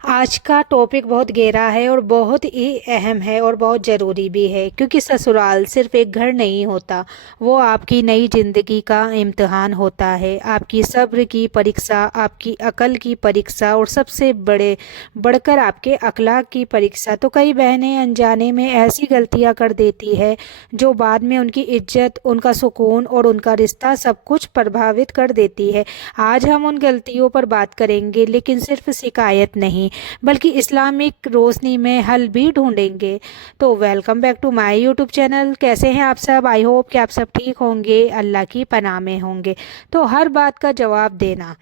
आज का टॉपिक बहुत गहरा है और बहुत ही अहम है और बहुत ज़रूरी भी है, क्योंकि ससुराल सिर्फ एक घर नहीं होता। वो आपकी नई ज़िंदगी का इम्तिहान होता है, आपकी सब्र की परीक्षा, आपकी अकल की परीक्षा और सबसे बढ़कर आपके अखलाक की परीक्षा। तो कई बहनें अनजाने में ऐसी गलतियां कर देती है जो बाद में उनकी इज्जत, उनका सुकून और उनका रिश्ता सब कुछ प्रभावित कर देती है। आज हम उन गलतियों पर बात करेंगे, लेकिन सिर्फ शिकायत नहीं बल्कि इस्लामिक रोशनी में हल भी ढूंढेंगे। तो welcome back to my YouTube channel. कैसे हैं आप सब? आई होप कि आप सब ठीक होंगे, अल्लाह की पनाह में होंगे। तो हर बात का जवाब देना,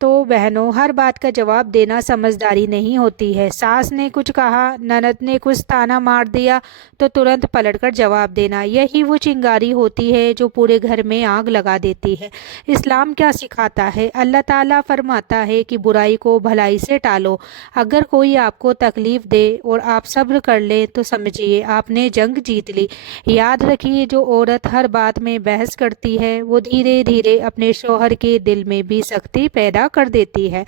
तो बहनों, हर बात का जवाब देना समझदारी नहीं होती है। सास ने कुछ कहा, ननद ने कुछ ताना मार दिया तो तुरंत पलटकर जवाब देना, यही वो चिंगारी होती है जो पूरे घर में आग लगा देती है। इस्लाम क्या सिखाता है? अल्लाह ताला फरमाता है कि बुराई को भलाई से टालो। अगर कोई आपको तकलीफ दे और आप सब्र कर लें तो समझिए आपने जंग जीत ली। याद रखिए, जो औरत हर बात में बहस करती है वो धीरे धीरे अपने शौहर के दिल में भी सख्ती पैदा कर देती है।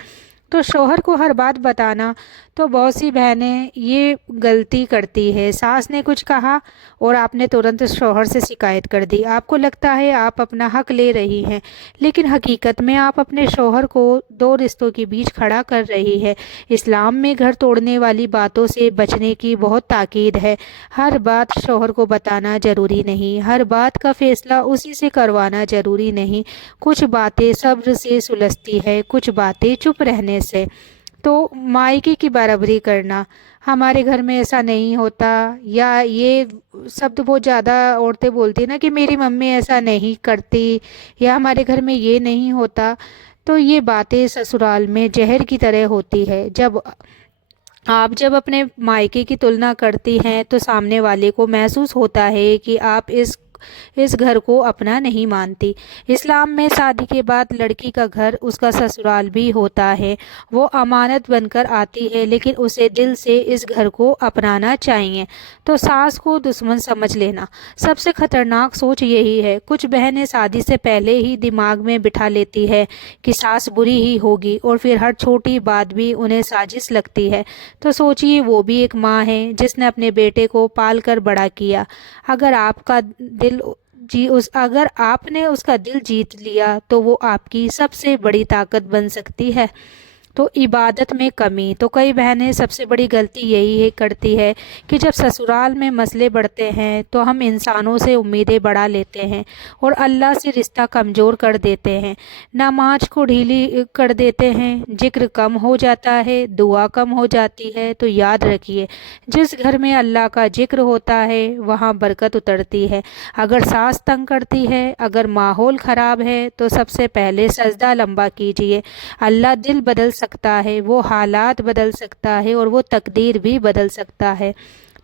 तो शौहर को हर बात बताना, तो बहुत सी बहनें ये गलती करती है। सास ने कुछ कहा और आपने तुरंत शौहर से शिकायत कर दी। आपको लगता है आप अपना हक ले रही हैं, लेकिन हकीकत में आप अपने शौहर को दो रिश्तों के बीच खड़ा कर रही है। इस्लाम में घर तोड़ने वाली बातों से बचने की बहुत ताकीद है। हर बात शौहर को बताना ज़रूरी नहीं, हर बात का फैसला उसी से करवाना ज़रूरी नहीं। कुछ बातें सब्र से सुलझती है, कुछ बातें चुप रहने से। तो मायके की बराबरी करना, हमारे घर में ऐसा नहीं होता, या ये शब्द बहुत ज़्यादा औरतें बोलती हैं ना कि मेरी मम्मी ऐसा नहीं करती, या हमारे घर में ये नहीं होता। तो ये बातें ससुराल में जहर की तरह होती है। जब अपने मायके की तुलना करती हैं तो सामने वाले को महसूस होता है कि आप इस घर को अपना नहीं मानती। इस्लाम में शादी के बाद लड़की का घर उसका ससुराल भी होता है। वो अमानत बनकर आती है, लेकिन उसे दिल से इस घर को अपनाना चाहिए। तो सास को दुश्मन समझ लेना, सबसे खतरनाक सोच यही है। कुछ बहनें शादी से पहले ही दिमाग में बिठा लेती है कि सास बुरी ही होगी, और फिर हर छोटी बात भी उन्हें साजिश लगती है। तो सोचिए, वो भी एक माँ है जिसने अपने बेटे को पाल कर बड़ा किया। अगर आपने उसका दिल जीत लिया तो वो आपकी सबसे बड़ी ताकत बन सकती है। तो इबादत में कमी, तो कई बहनें सबसे बड़ी गलती यही है करती है कि जब ससुराल में मसले बढ़ते हैं तो हम इंसानों से उम्मीदें बढ़ा लेते हैं और अल्लाह से रिश्ता कमज़ोर कर देते हैं। नमाज को ढीली कर देते हैं, जिक्र कम हो जाता है, दुआ कम हो जाती है। तो याद रखिए, जिस घर में अल्लाह का जिक्र होता है वहाँ बरकत उतरती है। अगर सास तंग करती है, अगर माहौल ख़राब है, तो सबसे पहले सजदा लंबा कीजिए। अल्लाह दिल बदल सकता है, वो हालात बदल सकता है और वो तकदीर भी बदल सकता है।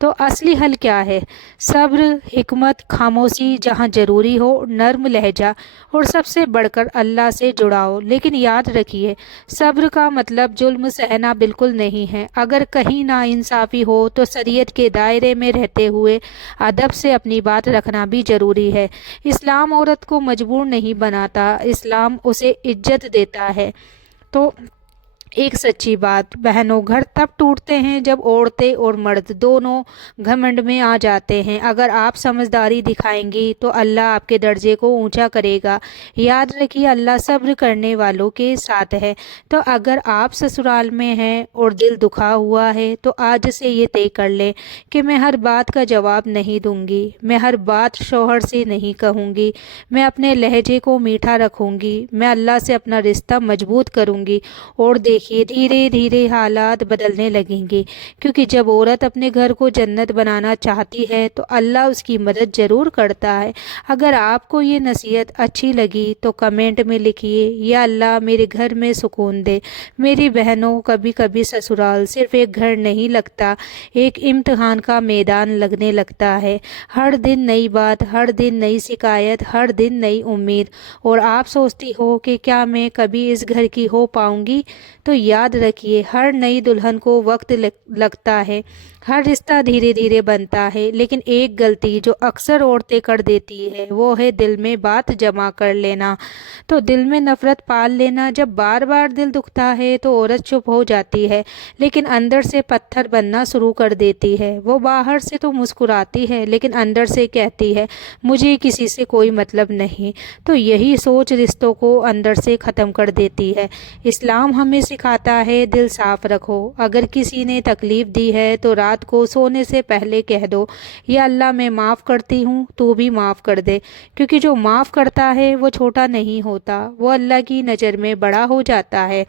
तो असली हल क्या है? सब्र, हिकमत, खामोशी जहाँ ज़रूरी हो, नर्म लहजा, और सबसे बढ़कर अल्लाह से जुड़ाओ। लेकिन याद रखिए, सब्र का मतलब जुल्म सहना बिल्कुल नहीं है। अगर कहीं नाइंसाफ़ी हो तो शरीयत के दायरे में रहते हुए अदब से अपनी बात रखना भी ज़रूरी है। इस्लाम औरत को मजबूर नहीं बनाता, इस्लाम उसे इज्जत देता है। तो एक सच्ची बात बहनों, घर तब टूटते हैं जब औरतें और मर्द दोनों घमंड में आ जाते हैं। अगर आप समझदारी दिखाएंगी तो अल्लाह आपके दर्जे को ऊंचा करेगा। याद रखिए, अल्लाह सब्र करने वालों के साथ है। तो अगर आप ससुराल में हैं और दिल दुखा हुआ है तो आज से ये तय कर लें कि मैं हर बात का जवाब नहीं दूंगी, मैं हर बात शौहर से नहीं कहूँगी, मैं अपने लहजे को मीठा रखूँगी, मैं अल्लाह से अपना रिश्ता मजबूत करूँगी। और देखिए, धीरे धीरे हालात बदलने लगेंगे, क्योंकि जब औरत अपने घर को जन्नत बनाना चाहती है तो अल्लाह उसकी मदद ज़रूर करता है। अगर आपको ये नसीहत अच्छी लगी तो कमेंट में लिखिए, या अल्लाह मेरे घर में सुकून दे। मेरी बहनों, कभी कभी ससुराल सिर्फ एक घर नहीं लगता, एक इम्तिहान का मैदान लगने लगता है। हर दिन नई बात, हर दिन नई शिकायत, हर दिन नई उम्मीद, और आप सोचती हो कि क्या मैं कभी इस घर की हो पाऊंगी? तो تو یاد رکھیے ہر نئی دلہن کو وقت لگتا ہے، ہر رشتہ دھیرے دھیرے بنتا ہے، لیکن ایک غلطی جو اکثر عورتیں کر دیتی ہے وہ ہے دل میں بات جمع کر لینا، تو دل میں نفرت پال لینا۔ جب بار بار دل دکھتا ہے تو عورت چپ ہو جاتی ہے، لیکن اندر سے پتھر بننا شروع کر دیتی ہے۔ وہ باہر سے تو مسکراتی ہے لیکن اندر سے کہتی ہے مجھے کسی سے کوئی مطلب نہیں، تو یہی سوچ رشتوں کو اندر سے ختم کر دیتی ہے۔ اسلام ہمیں سکھاتا ہے دل صاف رکھو، اگر کسی نے تکلیف دی ہے تو رات کو سونے سے پہلے کہہ دو یا اللہ میں معاف کرتی ہوں، تو بھی معاف کر دے، کیونکہ جو معاف کرتا ہے وہ چھوٹا نہیں ہوتا، وہ اللہ کی نظر میں بڑا ہو جاتا ہے۔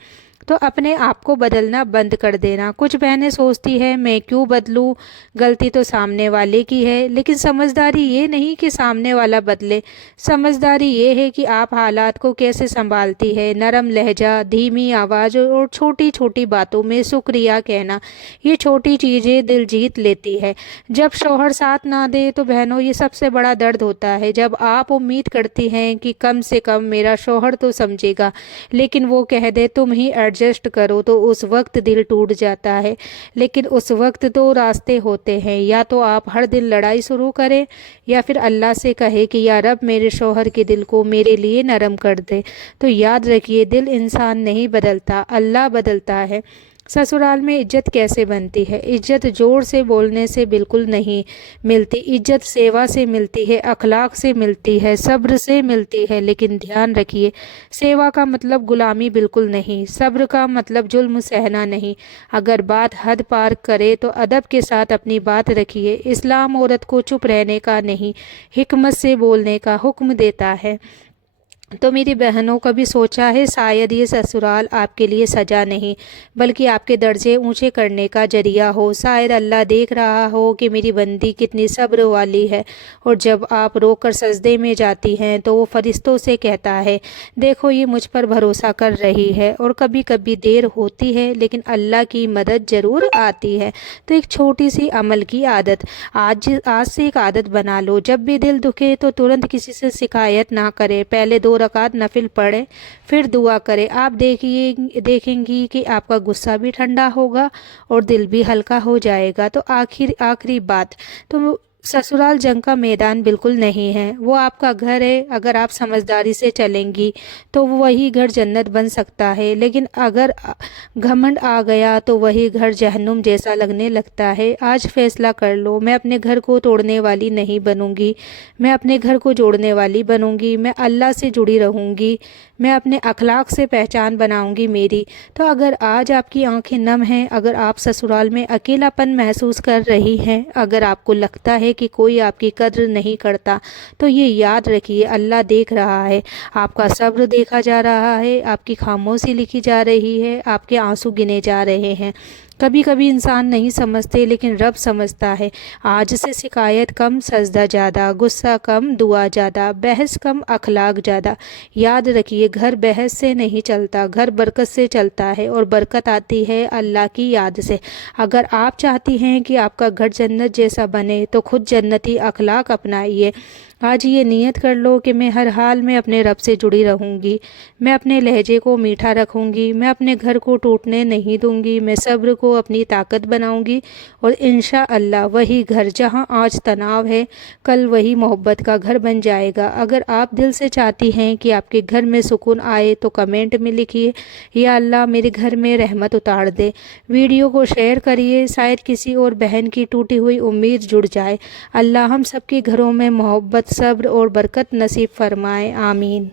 تو اپنے آپ کو بدلنا بند کر دینا۔ کچھ بہنیں سوچتی ہے میں کیوں بدلوں، غلطی تو سامنے والے کی ہے، لیکن سمجھداری یہ نہیں کہ سامنے والا بدلے، سمجھداری یہ ہے کہ آپ حالات کو کیسے سنبھالتی ہے۔ نرم لہجہ، دھیمی آواز اور چھوٹی چھوٹی باتوں میں شکریہ کہنا، یہ چھوٹی چیزیں دل جیت لیتی ہے۔ جب شوہر ساتھ نہ دے تو بہنوں یہ سب سے بڑا درد ہوتا ہے۔ جب آپ امید کرتی ہیں کہ کم سے کم میرا شوہر تو سمجھے گا، لیکن وہ کہہ دے تم ہی ایڈجسٹ کرو، تو اس وقت دل ٹوٹ جاتا ہے۔ لیکن اس وقت دو راستے ہوتے ہیں، یا تو آپ ہر دن لڑائی شروع کریں یا پھر اللہ سے کہے کہ یا رب میرے شوہر کے دل کو میرے لیے نرم کر دے۔ تو یاد رکھیے دل انسان نہیں بدلتا، اللہ بدلتا ہے۔ سسرال میں عزت کیسے بنتی ہے؟ عزت زور سے بولنے سے بالکل نہیں ملتی، عزت سیوا سے ملتی ہے، اخلاق سے ملتی ہے، صبر سے ملتی ہے۔ لیکن دھیان رکھیے سیوا کا مطلب غلامی بالکل نہیں، صبر کا مطلب ظلم سہنا نہیں۔ اگر بات حد پار کرے تو ادب کے ساتھ اپنی بات رکھیے۔ اسلام عورت کو چپ رہنے کا نہیں، حکمت سے بولنے کا حکم دیتا ہے۔ تو میری بہنوں کبھی سوچا ہے شاید یہ سسرال آپ کے لیے سزا نہیں بلکہ آپ کے درجے اونچے کرنے کا ذریعہ ہو؟ شاید اللہ دیکھ رہا ہو کہ میری بندی کتنی صبر والی ہے، اور جب آپ رو کر سجدے میں جاتی ہیں تو وہ فرشتوں سے کہتا ہے دیکھو یہ مجھ پر بھروسہ کر رہی ہے۔ اور کبھی کبھی دیر ہوتی ہے لیکن اللہ کی مدد ضرور آتی ہے۔ تو ایک چھوٹی سی عمل کی عادت آج سے ایک عادت بنا لو، جب بھی دل دکھے تو ترنت کسی سے شکایت نہ کرے، پہلے 2 رکعت نفل پڑھیں پھر دعا کریں۔ آپ دیکھیں گی کہ آپ کا غصہ بھی ٹھنڈا ہوگا اور دل بھی ہلکا ہو جائے گا۔ تو آخری بات، تو سسرال جنگ کا میدان بالکل نہیں ہے، وہ آپ کا گھر ہے۔ اگر آپ سمجھداری سے چلیں گی تو وہی گھر جنت بن سکتا ہے، لیکن اگر گھمنڈ آ گیا تو وہی گھر جہنم جیسا لگنے لگتا ہے۔ آج فیصلہ کر لو میں اپنے گھر کو توڑنے والی نہیں بنوں گی، میں اپنے گھر کو جوڑنے والی بنوں گی، میں اللہ سے جڑی رہوں گی، میں اپنے اخلاق سے پہچان بناؤں گی میری۔ تو اگر آج آپ کی آنکھیں نم ہیں، اگر آپ سسرال میں اکیلا پن محسوس کر رہی ہیں، اگر آپ کو لگتا ہے کہ کوئی آپ کی قدر نہیں کرتا، تو یہ یاد رکھیے اللہ دیکھ رہا ہے، آپ کا صبر دیکھا جا رہا ہے، آپ کی خاموشی لکھی جا رہی ہے، آپ کے آنسو گنے جا رہے ہیں۔ کبھی کبھی انسان نہیں سمجھتے لیکن رب سمجھتا ہے۔ آج سے شکایت کم، سجدہ زیادہ، غصہ کم، دعا زیادہ، بحث کم، اخلاق زیادہ۔ یاد رکھیے گھر بحث سے نہیں چلتا، گھر برکت سے چلتا ہے، اور برکت آتی ہے اللہ کی یاد سے۔ اگر آپ چاہتی ہیں کہ آپ کا گھر جنت جیسا بنے تو خود جنتی اخلاق اپنائیے۔ آج یہ نیت کر لو کہ میں ہر حال میں اپنے رب سے جڑی رہوں گی، میں اپنے لہجے کو میٹھا رکھوں گی، میں اپنے گھر کو ٹوٹنے نہیں دوں گی، میں صبر کو اپنی طاقت بناؤں گی، اور انشاءاللہ وہی گھر جہاں آج تناؤ ہے کل وہی محبت کا گھر بن جائے گا۔ اگر آپ دل سے چاہتی ہیں کہ آپ کے گھر میں سکون آئے تو کمنٹ میں لکھیے یا اللہ میرے گھر میں رحمت اتار دے۔ ویڈیو کو شیئر کریے، شاید کسی اور بہن کی ٹوٹی ہوئی امید جڑ جائے۔ اللہ ہم سب کے گھروں میں محبت، صبر اور برکت نصیب فرمائے، آمین۔